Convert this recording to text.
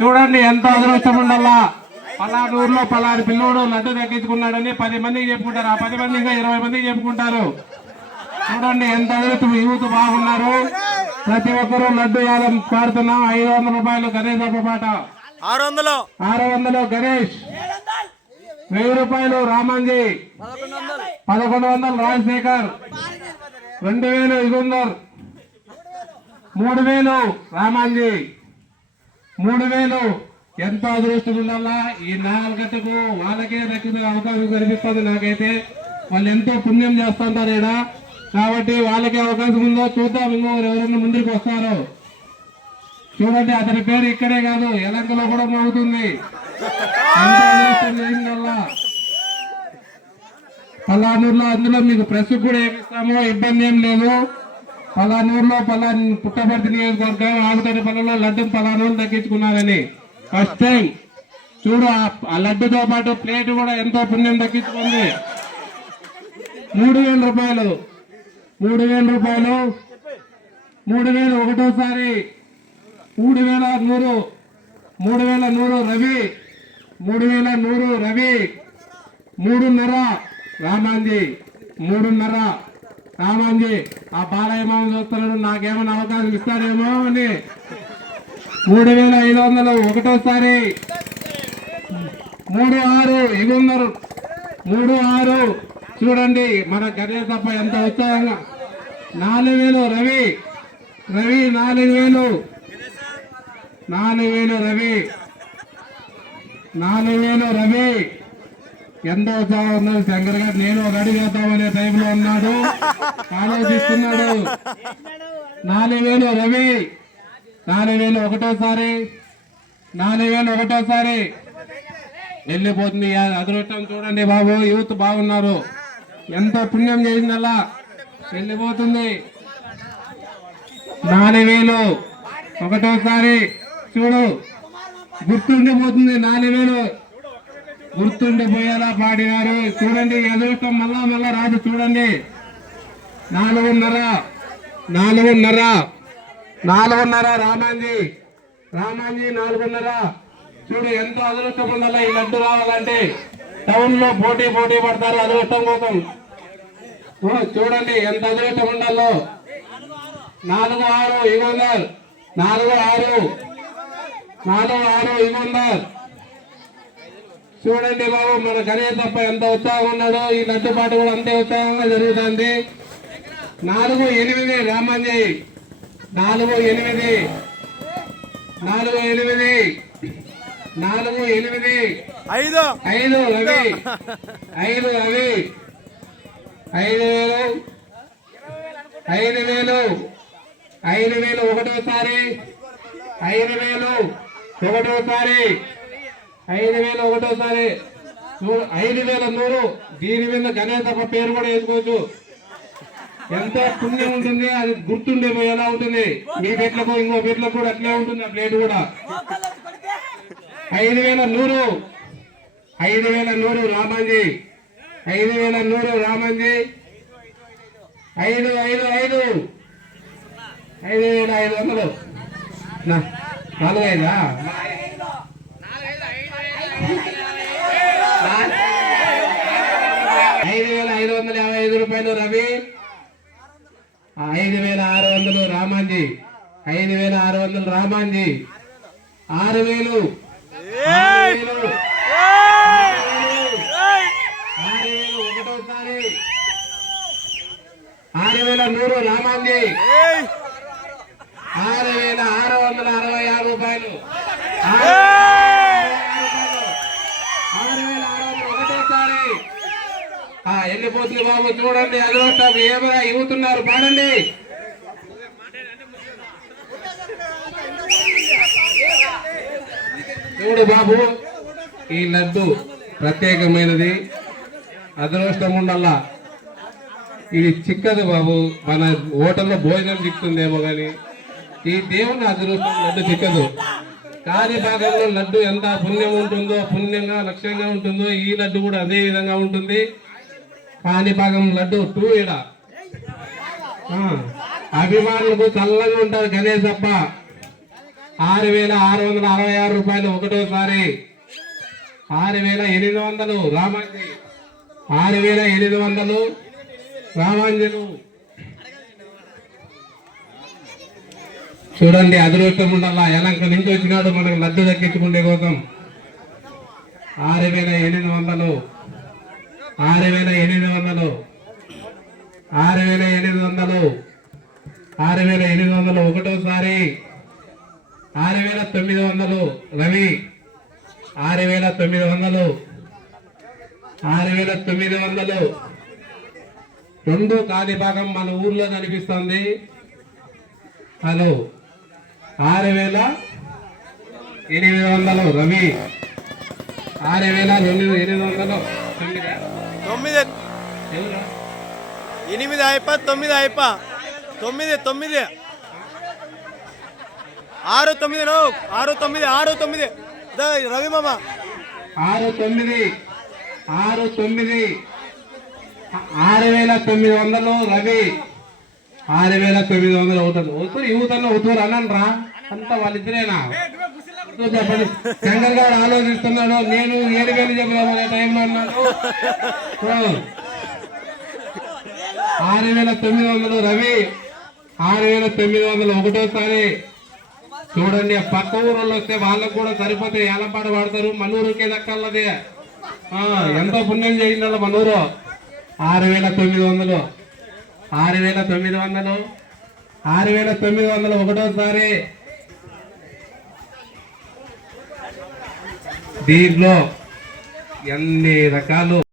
చూడండి ఎంత అదృష్టం ఉండాలా. పలానూరులో పలాని పిల్లోడు లడ్డు దక్కించుకున్నాడని 10 మందికి చెప్పుకుంటారు. ఆ 10 మంది ఇంకా 20 మందికి చెప్పుకుంటారు. చూడండి ఎంత అదృష్టం. యూత్ బాగున్నారు. ప్రతి ఒక్కరూ లడ్డు యాలం పాడుతున్నాం. 500 రూపాయలు గణేష్ అప్ప పాట. 600 గణేష్. 1000 రూపాయలు రామాంజీ. 1100 రాజశేఖర్. 2000 యుగంధర్. 3000 రామాంజీ. 3000. ఎంతో అదృష్టం ఉండాలా. ఈ 4 గంటకు వాళ్ళకే దక్కిన అవకాశం కనిపిస్తుంది. నాకైతే వాళ్ళు ఎంతో పుణ్యం చేస్తుంటారు ఇక్కడ, కాబట్టి వాళ్ళకే అవకాశం ఉందో చూద్దాం. ఇంకొకరు ఎవరైనా ముందుకు వస్తారో చూడండి. అతని పేరు ఇక్కడే కాదు, ఎలంకలో కూడా మోగుతుంది. ఎంతో అదృష్టం చేసిందల్లా. పలానూరులో అందులో మీకు ప్రెస్ కూడా ఏమిస్తామో ఇబ్బంది ఏం లేదు. పలానూరులో పుట్టపర్తి నియోజకవర్గం ఆగుతడిపల్లిలో లడ్డు పలానూరు దక్కించుకున్నారని ఫస్ట్ టైం. చూడు ఆ లడ్డుతో పాటు ప్లేట్ కూడా ఎంతో పుణ్యం దక్కించుకుంది. 3000 రూపాయలు. 3000 రూపాయలు. 3000 ఒకటోసారి. 3100. 3100 రవి. 3100 రవి. 3.5 రామాంజీ. 3.5 రామాంజీ. ఆ బాలయ్య మామ చూస్తున్నాడు, నాకేమైనా అవకాశం ఇస్తాడేమో అని. 3500 ఒకటోసారి. 3.6 యుగంధర్. 3.6 చూడండి మన గణేష్ తప్ప ఎంత ఉత్సాహంగా. 4000 రవి. 4000 రవి. 4000 రవి. ఎంతో ఉత్సాహం ఉన్నది శంకర్ గారు. నేను ఒక అడుగు వేద్దామనే టైంలో ఉన్నాడు, ఆలోచిస్తున్నాడు. 4000 రవి. 4000 ఒకటోసారి. 4000 ఒకటోసారి. వెళ్ళిపోతుంది అదృష్టం. చూడండి బాబు, యూత్ బాగున్నారు. ఎంతో పుణ్యం చేసిందల్లా. వెళ్ళిపోతుంది. 4000 ఒకటోసారి. చూడు గుర్తుండిపోతుంది. 4000 గుర్తుండిపోయేలా పాడినారు. చూడండి అదృష్టం మళ్ళా రాదు. చూడండి 4.5 రామాంజీ. 4.5. చూడు ఎంతో అదృష్టం ఉండాలి ఈ లడ్డు రావాలంటే. టౌన్ లో పోటీ పడతారు అదృష్టం కోసం. చూడండి ఎంత అదృష్టం ఉండాలో. 4.6 యుగంధర్. 4.6 యుగంధర్. చూడండి బాబు, మన గణేష్ తప్ప ఎంత ఉత్సాహం ఉన్నాడో. ఈ లడ్డు పాట కూడా అంతే ఉత్సాహంగా జరుగుతుంది. 4.8 రామాంజీ. 4.8. 5 రవి. 5 రవి. 5000 ఒకటోసారి. 5000 ఒకటోసారి. 5100. దీని మీద గణేష్ తప్ప పేరు కూడా వేసుకోవచ్చు. ఎంతో పుణ్యం ఉంటుంది. అది గుర్తుండేమో ఎలా ఉంటుంది. మీ పేట్లకు ఇంకో పేట్లకు కూడా అట్లే ఉంటుంది ఆ ప్లేట్ కూడా. 5100. 5100 రామాంజీ. 5100 రామాంజీ. 5 5500. 45. 5555 రూపాయలు రవి. 5600 రామాంజీ. 5600 రామాంజీ. 6000 ఒకటోసారి. 6100 రామాంజీ. 6666 రూపాయలు. 6600 ఒకటోసారి. వెళ్ళిపోతుంది బాబు. చూడండి అదృష్టం ఏమైనా ఇవ్వుతున్నారు. పాడండి. చూడు బాబు, ఈ లడ్డు ప్రత్యేకమైనది. అదృష్టం ఉండాలా. ఇది చిక్కదు బాబు. మన హోటల్లో భోజనం చిక్తుందేమో కానీ ఈ దేవుని అదృష్టం లడ్డు చిక్కదు. కాణిపాకంలో లడ్డు ఎంత పుణ్యం ఉంటుందో, పుణ్యంగా లక్ష్యంగా ఉంటుందో, ఈ లడ్డు కూడా అదే విధంగా ఉంటుంది. కాణిపాకం లడ్డు 2 ఈడ. అభిమానులకు చల్లగా ఉంటారు గణేష్ అప్ప. 6,666 రూపాయలు ఒకటోసారి. 6,800 రామాంజీ. 6,800 రామాంజను. చూడండి అదృష్టం ఉండాలా. ఎలంక నుంచి వచ్చినాడు మనకు లడ్డు దక్కించుకుంటే కోసం. 6,800 6,800 6,800 6,800 ఒకటోసారి. 6,900 రవి. 6,900 6,900 రెండు కాలి భాగం మన ఊర్లో కనిపిస్తుంది. హలో 6,800 రవి. 6,800 ఎనిమిది అయిపో 9 అయిపో 9 9 6 9 6 9 6 9 రవి మామ 6 9 6 9 6,900 రవి. 6,900 అవుతుంది. వస్తూ యువతలో వద్దురు అనండ్రా అంతా వాళ్ళిద్దరేనా? చెప్పండి. శంకర్ గారు ఆలోచిస్తున్నాడు. నేను 7,000 చెప్పాలనే టైంలో ఉన్నాను. 6,900 రవి. 6,900 ఒకటోసారి. చూడండి పక్క ఊరు వస్తే వాళ్ళకు కూడా సరిపోతే ఏలంపాట వాడతారు. మనూరుకే దక్కల్లది. ఎంతో పుణ్యం చేయించాలి మనూరు. 6,900 6,900 6,900 ఒకటోసారి. దీంట్లో ఎన్ని రకాలు